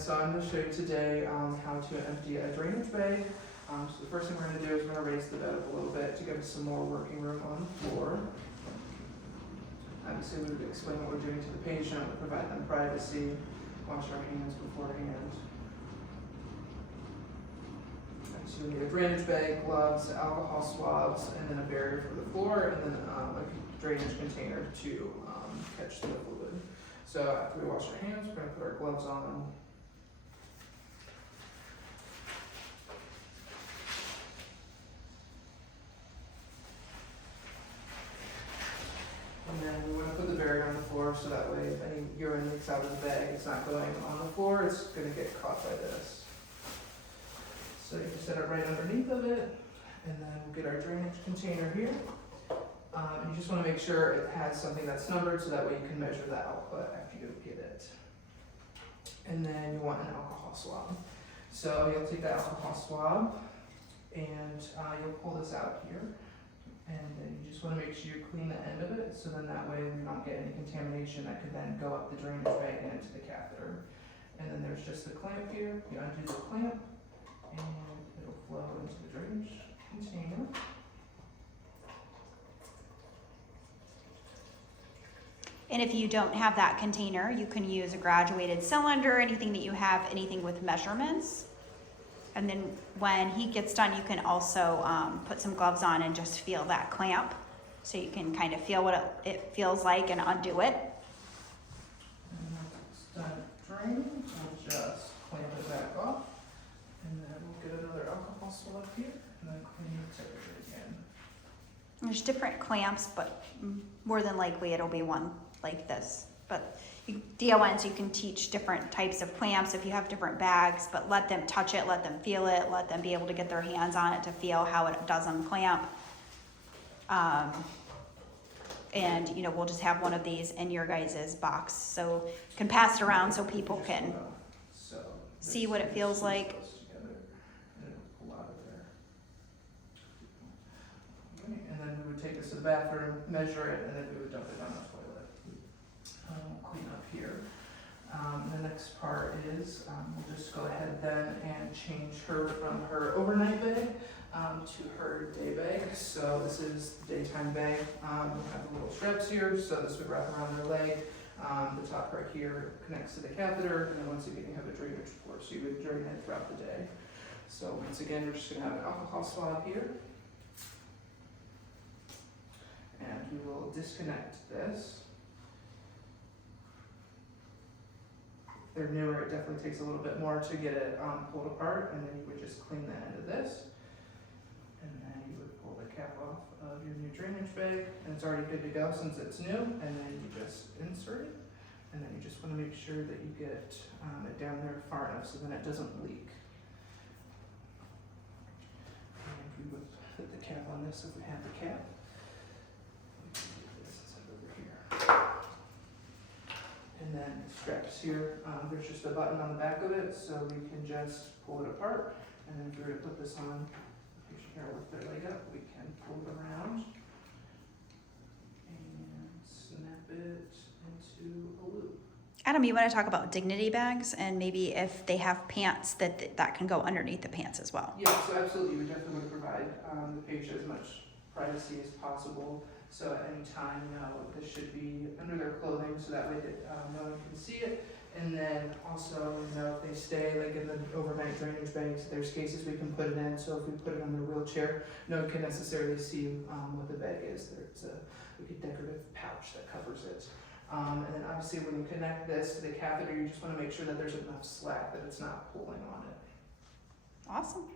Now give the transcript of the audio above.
so I'm going to show you today how to empty a drainage bag. So the first thing we're going to do is we're going to raise the bed up a little bit to give us some more working room on the floor. Obviously, we would explain what we're doing to the patient, we provide them privacy, wash our hands beforehand. So we need a drainage bag, gloves, alcohol swabs, and then a barrier for the floor, and then a drainage container to catch the fluid. So after we wash our hands, we're going to put our gloves on. And then we want to put the barrier on the floor so that way if any urine leaks out of the bag, it's not going on the floor, it's going to get caught by this. So you can set it right underneath of it, and then we'll get our drainage container here. And you just want to make sure it has something that's numbered so that way you can measure the output after you get it. And then you want an alcohol swab. So you'll take the alcohol swab and you'll pull this out here. And then you just want to make sure you clean the end of it, so then that way we don't get any contamination that could then go up the drainage bag and into the catheter. And then there's just the clamp here. You undo the clamp, and it'll flow into the drainage container. And if you don't have that container, you can use a graduated cylinder, anything that you have, anything with measurements. And then when he gets done, you can also put some gloves on and just feel that clamp. So you can kind of feel what it feels like and undo it. And once it's done draining, we'll just clamp it back off. And then we'll get another alcohol swab here, and then clean the tip of it again. There's different clamps, but more than likely it'll be one like this. But DONs, you can teach different types of clamps if you have different bags, but let them touch it, let them feel it, let them be able to get their hands on it to feel how it does unclamp. And you know, we'll just have one of these in your guys' box, so you can pass it around so people can see what it feels like. And then we would take this to the bathroom, measure it, and then we would dump it on the toilet. Clean up here. The next part is we'll just go ahead then and change her from her overnight bag to her day bag. So this is the daytime bag. We have the little straps here, so this would wrap around their leg. The top right here connects to the catheter, and then once again you have a drainage port, so you would drain it throughout the day. So once again, we're just going to have an alcohol swab here. And we will disconnect this. If they're newer, it definitely takes a little bit more to get it pulled apart, and then you would just clean the end of this. And then you would pull the cap off of your new drainage bag, and it's already good to go since it's new, and then you just insert it. And then you just want to make sure that you get it down there far enough so then it doesn't leak. And we would put the cap on this if we have the cap. And then the straps here, there's just a button on the back of it, so we can just pull it apart. And then if we were to put this on, the patient here with their leg up, we can pull it around and snap it into a loop. Adam, you want to talk about dignity bags and maybe if they have pants that can go underneath the pants as well? Yeah, so absolutely, we definitely want to provide the patient as much privacy as possible. So at any time, you know, this should be under their clothing so that way that no one can see it. And then also, you know, if they stay like in the overnight drainage bags, there's cases we can put it in. So if we put it on their wheelchair, no one can necessarily see what the bag is. There's a decorative pouch that covers it. And then obviously when you connect this to the catheter, you just want to make sure that there's enough slack that it's not pulling on it. Awesome.